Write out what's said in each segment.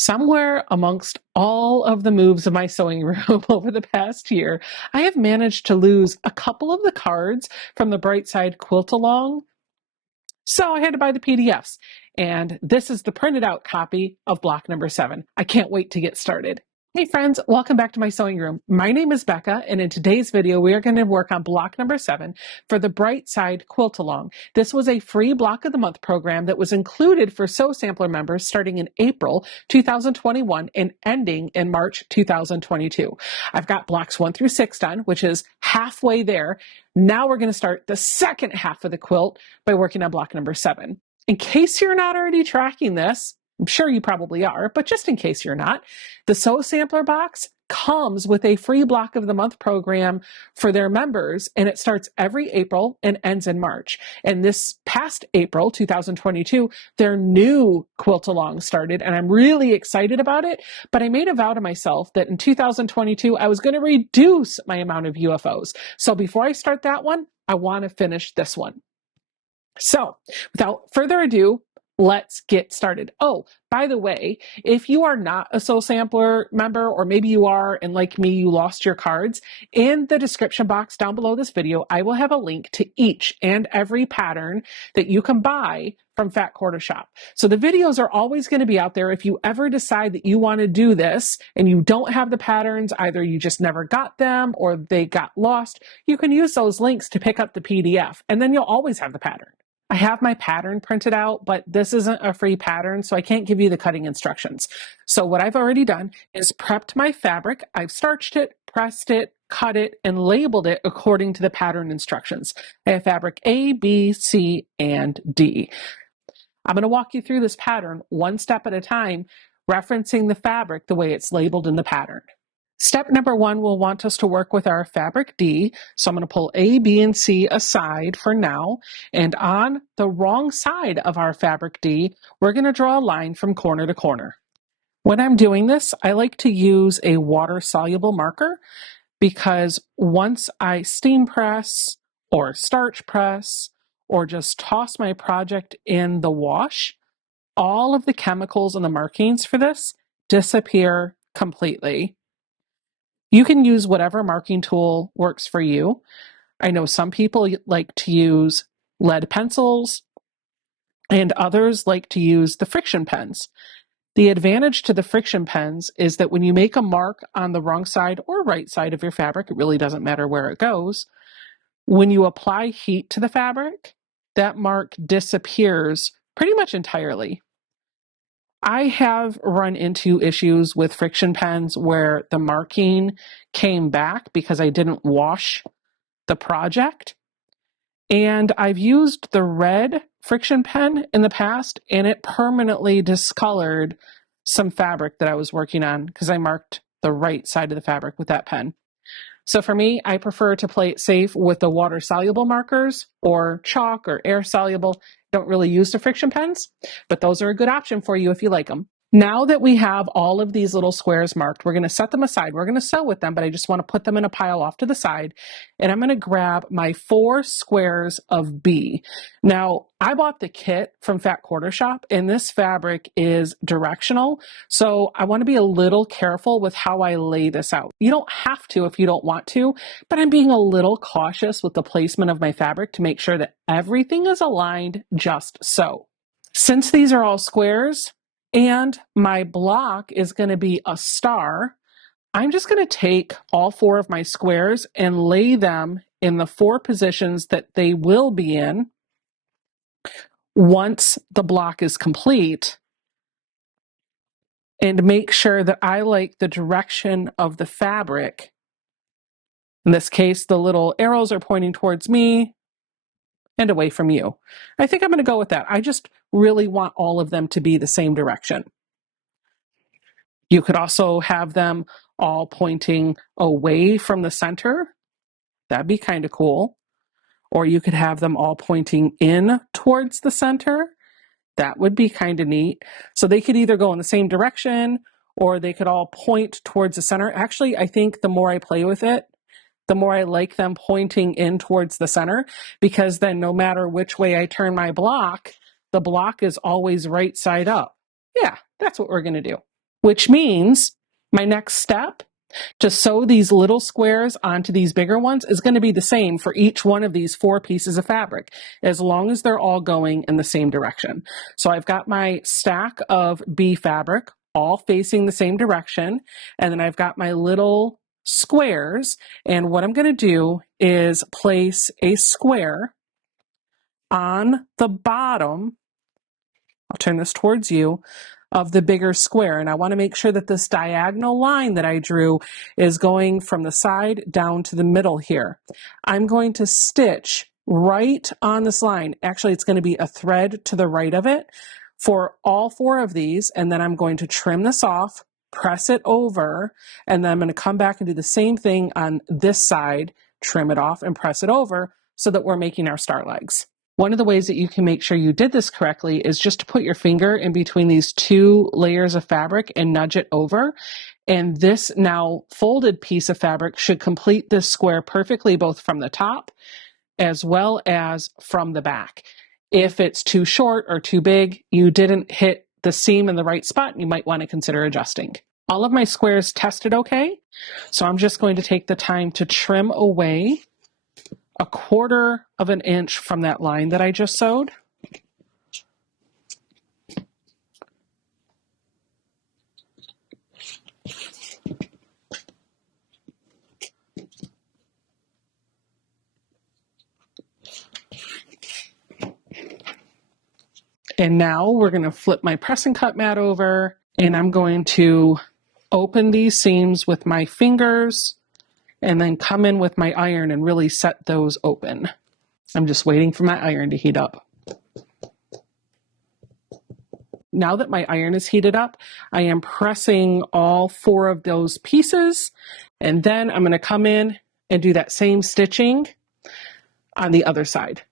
Somewhere amongst all of the moves of my sewing room over the past year, I have managed to lose a couple of the cards from the Bright Side Quilt Along. So I had to buy the PDFs. And this is the printed out copy of block number 7. I can't wait to get started. Hey friends, welcome back to my sewing room. My name is Becca, and in today's video, we are going to work on block number 7 for the Bright Side Quilt Along. This was a free block of the month program that was included for Sew Sampler members starting in April 2021 and ending in March 2022. I've got blocks 1 through 6 done, which is halfway there. Now we're going to start the second half of the quilt by working on block number 7. In case you're not already tracking this, I'm sure you probably are, but just in case you're not, the Sew Sampler box comes with a free block of the month program for their members, and it starts every April and ends in March. And this past April, 2022, their new quilt along started, and I'm really excited about it, but I made a vow to myself that in 2022, I was going to reduce my amount of UFOs. So before I start that one, I want to finish this one. So without further ado, let's get started. Oh, by the way, if you are not a Sew Sampler member, or maybe you are and like me, you lost your cards, in the description box down below this video, I will have a link to each and every pattern that you can buy from Fat Quarter Shop. So the videos are always going to be out there. If you ever decide that you want to do this and you don't have the patterns, either you just never got them or they got lost, you can use those links to pick up the PDF, and then you'll always have the pattern. I have my pattern printed out, but this isn't a free pattern, so I can't give you the cutting instructions. So what I've already done is prepped my fabric. I've starched it, pressed it, cut it, and labeled it according to the pattern instructions. I have fabric A, B, C, and D. I'm going to walk you through this pattern one step at a time, referencing the fabric the way it's labeled in the pattern. Step number 1 will want us to work with our fabric D. So I'm going to pull A, B, and C aside for now. And on the wrong side of our fabric D, we're going to draw a line from corner to corner. When I'm doing this, I like to use a water-soluble marker because once I steam press or starch press or just toss my project in the wash, all of the chemicals and the markings for this disappear completely. You can use whatever marking tool works for you. I know some people like to use lead pencils, and others like to use the friction pens. The advantage to the friction pens is that when you make a mark on the wrong side or right side of your fabric, it really doesn't matter where it goes, when you apply heat to the fabric, that mark disappears pretty much entirely. I have run into issues with friction pens where the marking came back because I didn't wash the project. And I've used the red friction pen in the past, and it permanently discolored some fabric that I was working on because I marked the right side of the fabric with that pen. So for me, I prefer to play it safe with the water-soluble markers or chalk or air-soluble. Don't really use the friction pens, but those are a good option for you if you like them. Now that we have all of these little squares marked, we're going to set them aside. We're going to sew with them, but I just want to put them in a pile off to the side. And I'm going to grab my 4 squares of B. Now, I bought the kit from Fat Quarter Shop, and this fabric is directional. So I want to be a little careful with how I lay this out. You don't have to if you don't want to, but I'm being a little cautious with the placement of my fabric to make sure that everything is aligned just so. Since these are all squares, and my block is going to be a star, I'm just going to take all 4 of my squares and lay them in the 4 positions that they will be in once the block is complete, and make sure that I like the direction of the fabric. In this case, the little arrows are pointing towards me and away from you. I think I'm going to go with that. I just really want all of them to be the same direction. You could also have them all pointing away from the center. That'd be kind of cool. Or you could have them all pointing in towards the center. That would be kind of neat. So they could either go in the same direction or they could all point towards the center. Actually, I think the more I play with it, the more I like them pointing in towards the center, because then no matter which way I turn my block, the block is always right side up. Yeah, that's what we're going to do. which means my next step to sew these little squares onto these bigger ones is going to be the same for each one of these 4 pieces of fabric, as long as they're all going in the same direction. So I've got my stack of bee fabric all facing the same direction, and then I've got my little squares, and what I'm going to do is place a square on the bottom, I'll turn this towards you, of the bigger square. And I want to make sure that this diagonal line that I drew is going from the side down to the middle here. I'm going to stitch right on this line. Actually, it's going to be a thread to the right of it for all 4 of these. And then I'm going to trim this off, press it over, and then I'm going to come back and do the same thing on this side, trim it off and press it over so that we're making our star legs. One of the ways that you can make sure you did this correctly is just to put your finger in between these 2 layers of fabric and nudge it over. And this now folded piece of fabric should complete this square perfectly, both from the top as well as from the back. If it's too short or too big, you didn't hit the seam in the right spot, you might want to consider adjusting. All of my squares tested okay, so I'm just going to take the time to trim away 1/4 of an inch from that line that I just sewed. And now we're going to flip my press and cut mat over, and I'm going to open these seams with my fingers and then come in with my iron and really set those open. I'm just waiting for my iron to heat up. Now that my iron is heated up, I am pressing all 4 of those pieces, and then I'm going to come in and do that same stitching on the other side.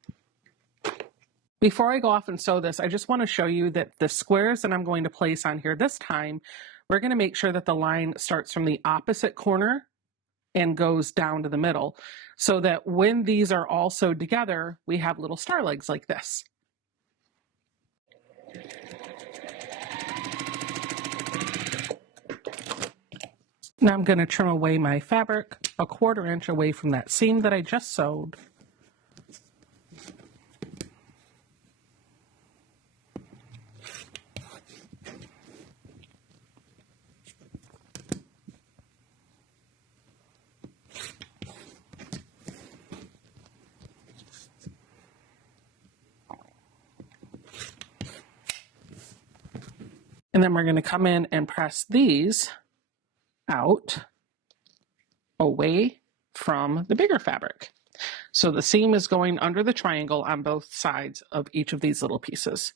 Before I go off and sew this, I just want to show you that the squares that I'm going to place on here this time, we're going to make sure that the line starts from the opposite corner and goes down to the middle, so that when these are all sewed together, we have little star legs like this. Now I'm going to trim away my fabric 1/4 inch away from that seam that I just sewed. And then we're going to come in and press these out away from the bigger fabric. So the seam is going under the triangle on both sides of each of these little pieces.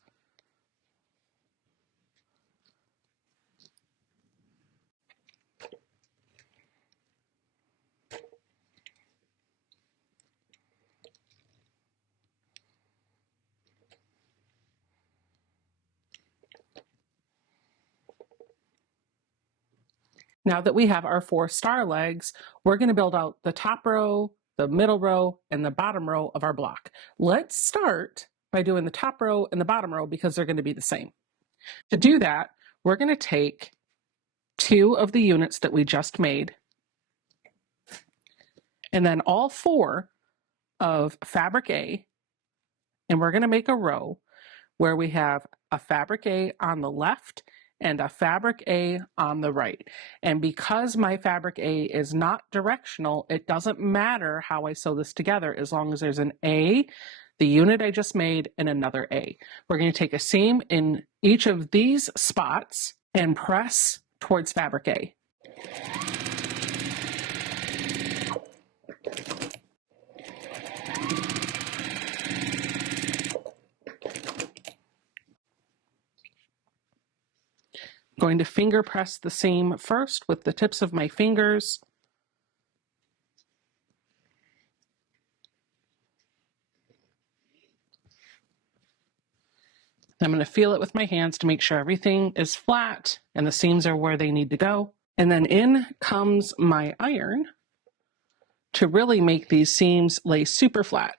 Now that we have our 4 star legs, we're going to build out the top row, the middle row, and the bottom row of our block. Let's start by doing the top row and the bottom row because they're going to be the same. To do that, we're going to take 2 of the units that we just made, and then all 4 of fabric A, and we're going to make a row where we have a fabric A on the left and a fabric A on the right. And because my fabric A is not directional, it doesn't matter how I sew this together as long as there's an A, the unit I just made, and another A. We're going to take a seam in each of these spots and press towards fabric A. Going to finger press the seam first with the tips of my fingers. I'm going to feel it with my hands to make sure everything is flat and the seams are where they need to go. And then in comes my iron to really make these seams lay super flat.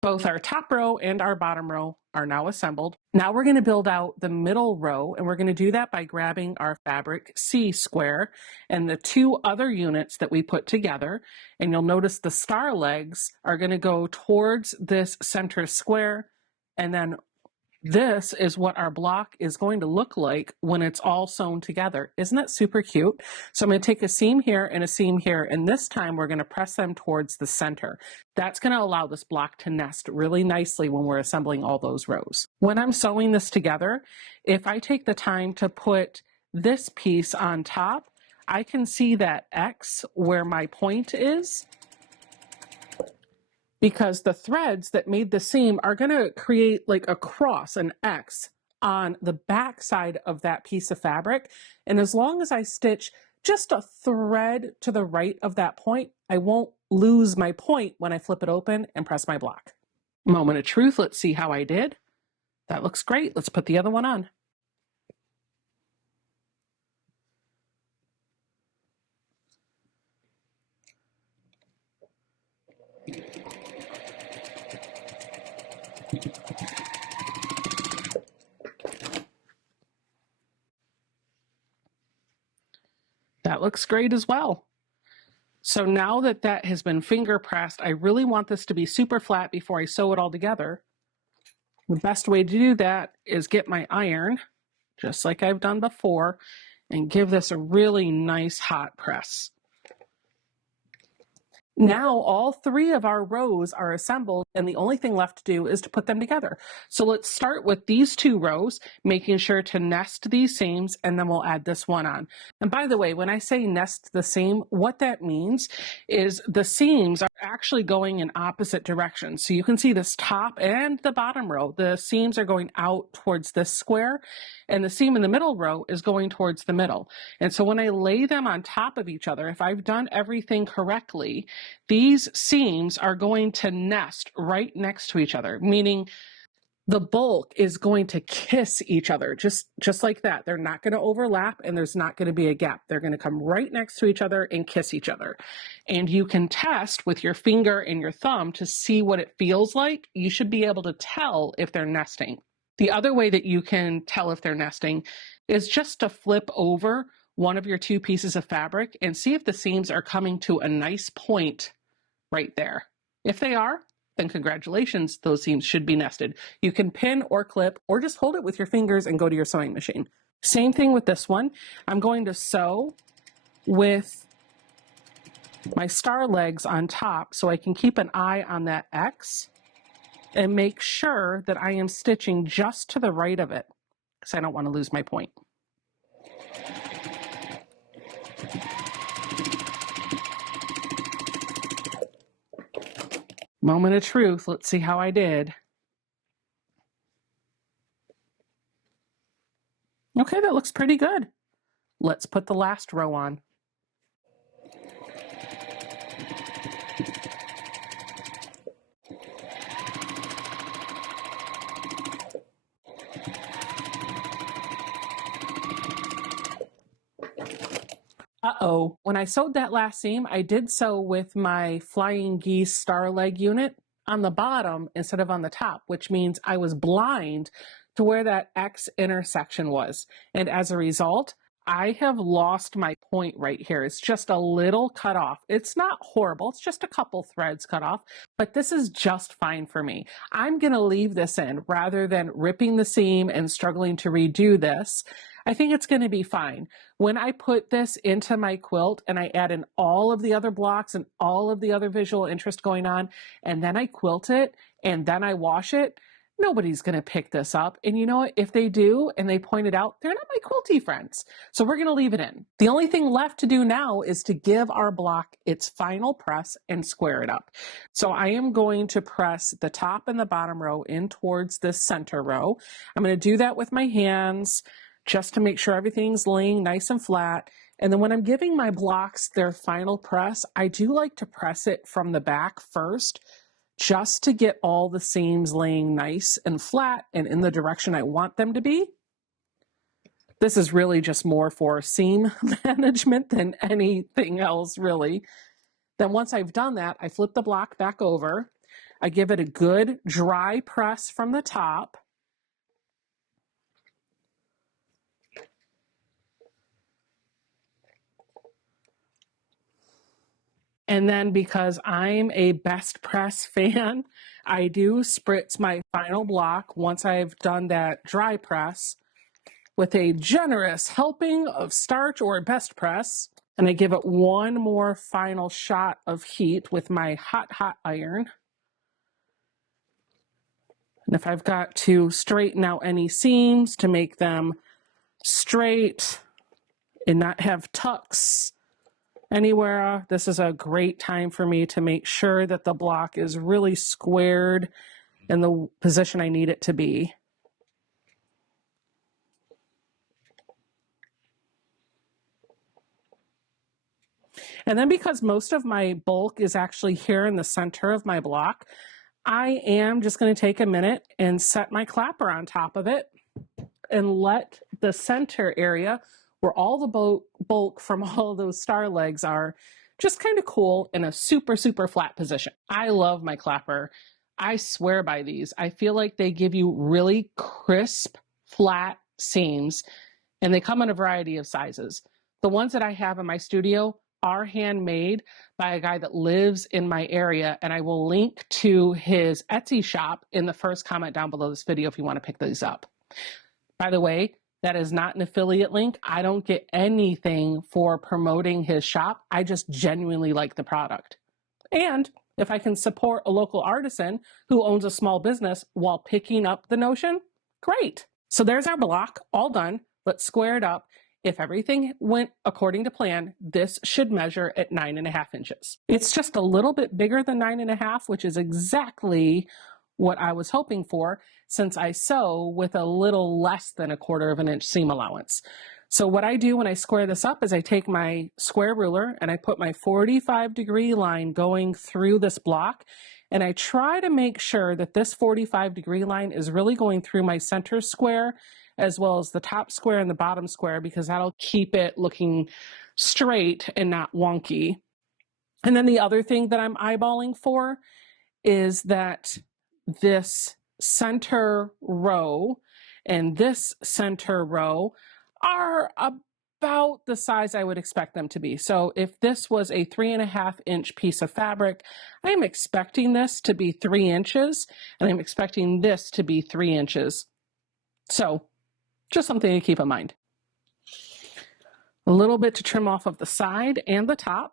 Both our top row and our bottom row are now assembled. Now we're going to build out the middle row, and we're going to do that by grabbing our fabric C square and the two other units that we put together. And you'll notice the star legs are going to go towards this center square, and then this is what our block is going to look like when it's all sewn together. Isn't that super cute? So I'm going to take a seam here and a seam here, and this time we're going to press them towards the center. That's going to allow this block to nest really nicely when we're assembling all those rows. When I'm sewing this together, if I take the time to put this piece on top, I can see that X where my point is, because the threads that made the seam are going to create like a cross, an X, on the back side of that piece of fabric. And as long as I stitch just a thread to the right of that point, I won't lose my point when I flip it open and press my block. Moment of truth, let's see how I did. That looks great. Let's put the other one on. That looks great as well. So now that that has been finger pressed, I really want this to be super flat before I sew it all together. The best way to do that is get my iron, just like I've done before, and give this a really nice hot press. Now all three of our rows are assembled, and the only thing left to do is to put them together. So let's start with these two rows, making sure to nest these seams, and then we'll add this one on. And by the way, when I say nest the seam, what that means is the seams are actually going in opposite directions. So you can see this top and the bottom row, the seams are going out towards this square, and the seam in the middle row is going towards the middle. And so when I lay them on top of each other, if I've done everything correctly, these seams are going to nest right next to each other, meaning the bulk is going to kiss each other, just like that. They're not going to overlap, and there's not going to be a gap. They're going to come right next to each other and kiss each other. And you can test with your finger and your thumb to see what it feels like. You should be able to tell if they're nesting. The other way that you can tell if they're nesting is just to flip over one of your two pieces of fabric and see if the seams are coming to a nice point right there. If they are, then congratulations, those seams should be nested. You can pin or clip or just hold it with your fingers and go to your sewing machine. Same thing with this one. I'm going to sew with my star legs on top so I can keep an eye on that X and make sure that I am stitching just to the right of it because I don't want to lose my point. Moment of truth. Let's see how I did. Okay, that looks pretty good. Let's put the last row on. Uh-oh, when I sewed that last seam, I did sew with my flying geese star leg unit on the bottom instead of on the top, which means I was blind to where that X intersection was. And as a result, I have lost my point right here. It's just a little cut off. It's not horrible. It's just a couple threads cut off, but this is just fine for me. I'm going to leave this in rather than ripping the seam and struggling to redo this. I think it's going to be fine. When I put this into my quilt and I add in all of the other blocks and all of the other visual interest going on, and then I quilt it and then I wash it, nobody's going to pick this up. And you know what? If they do and they point it out, they're not my quilty friends. So we're going to leave it in. The only thing left to do now is to give our block its final press and square it up. So I am going to press the top and the bottom row in towards this center row. I'm going to do that with my hands, just to make sure everything's laying nice and flat. And then when I'm giving my blocks their final press, I do like to press it from the back first, just to get all the seams laying nice and flat and in the direction I want them to be. This is really just more for seam management than anything else, really. Then once I've done that, I flip the block back over. I give it a good dry press from the top. And then because I'm a Best Press fan, I do spritz my final block once I've done that dry press with a generous helping of starch or Best Press. And I give it one more final shot of heat with my hot iron. And if I've got to straighten out any seams to make them straight and not have tucks anywhere, this is a great time for me to make sure that the block is really squared in the position I need it to be. And then because most of my bulk is actually here in the center of my block, I am just going to take a minute and set my clapper on top of it and let the center area where all the bulk from all those star legs are just kind of cool in a super flat position. I love my clapper. I swear by these. I feel like they give you really crisp, flat seams, and they come in a variety of sizes. The ones that I have in my studio are handmade by a guy that lives in my area, and I will link to his Etsy shop in the first comment down below this video if you want to pick these up. By the way, that is not an affiliate link. I don't get anything for promoting his shop. I just genuinely like the product. And if I can support a local artisan who owns a small business while picking up the notion, great. So there's our block, all done. Let's square it up. If everything went according to plan, this should measure at 9.5 inches. It's just a little bit bigger than 9.5, which is exactly what I was hoping for, since I sew with a little less than 1/4 inch seam allowance. So what I do when I square this up is I take my square ruler and I put my 45-degree line going through this block, and I try to make sure that this 45-degree line is really going through my center square as well as the top square and the bottom square, because that'll keep it looking straight and not wonky. And then the other thing that I'm eyeballing for is that this center row and this center row are about the size I would expect them to be. So if this was a 3.5 inch piece of fabric, I'm expecting this to be 3 inches, and I'm expecting this to be 3 inches. So just something to keep in mind. A little bit to trim off of the side and the top.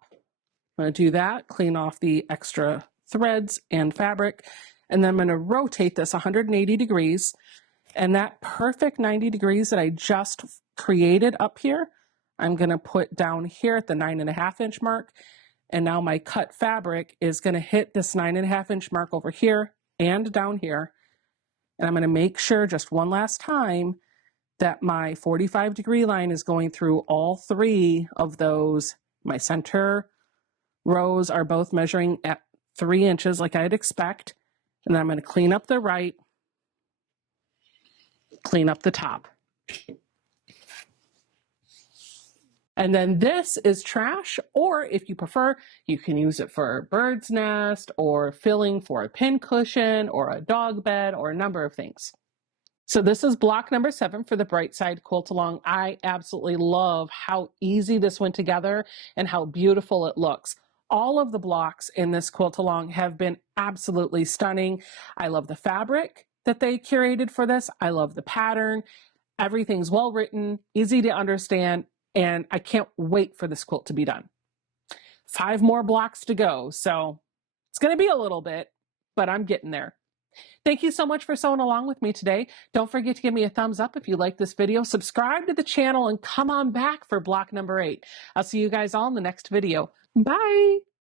I'm going to do that, clean off the extra threads and fabric, and then I'm going to rotate this 180 degrees, and that perfect 90 degrees that I just created up here, I'm going to put down here at the 9.5 inch mark, and now my cut fabric is going to hit this 9.5 inch mark over here and down here, and I'm going to make sure just one last time that my 45-degree line is going through all 3 of those. My center rows are both measuring at 3 inches like I'd expect. And then I'm going to clean up the right, clean up the top. And then this is trash, or if you prefer, you can use it for a bird's nest or filling for a pin cushion or a dog bed or a number of things. So this is block number 7 for the Bright Side Quilt Along. I absolutely love how easy this went together and how beautiful it looks. All of the blocks in this quilt along have been absolutely stunning. I love the fabric that they curated for this. I love the pattern. Everything's well written, easy to understand, and I can't wait for this quilt to be done. 5 more blocks to go, so it's going to be a little bit, but I'm getting there. Thank you so much for sewing along with me today. Don't forget to give me a thumbs up if you like this video. Subscribe to the channel and come on back for block number 8. I'll see you guys all in the next video. Bye!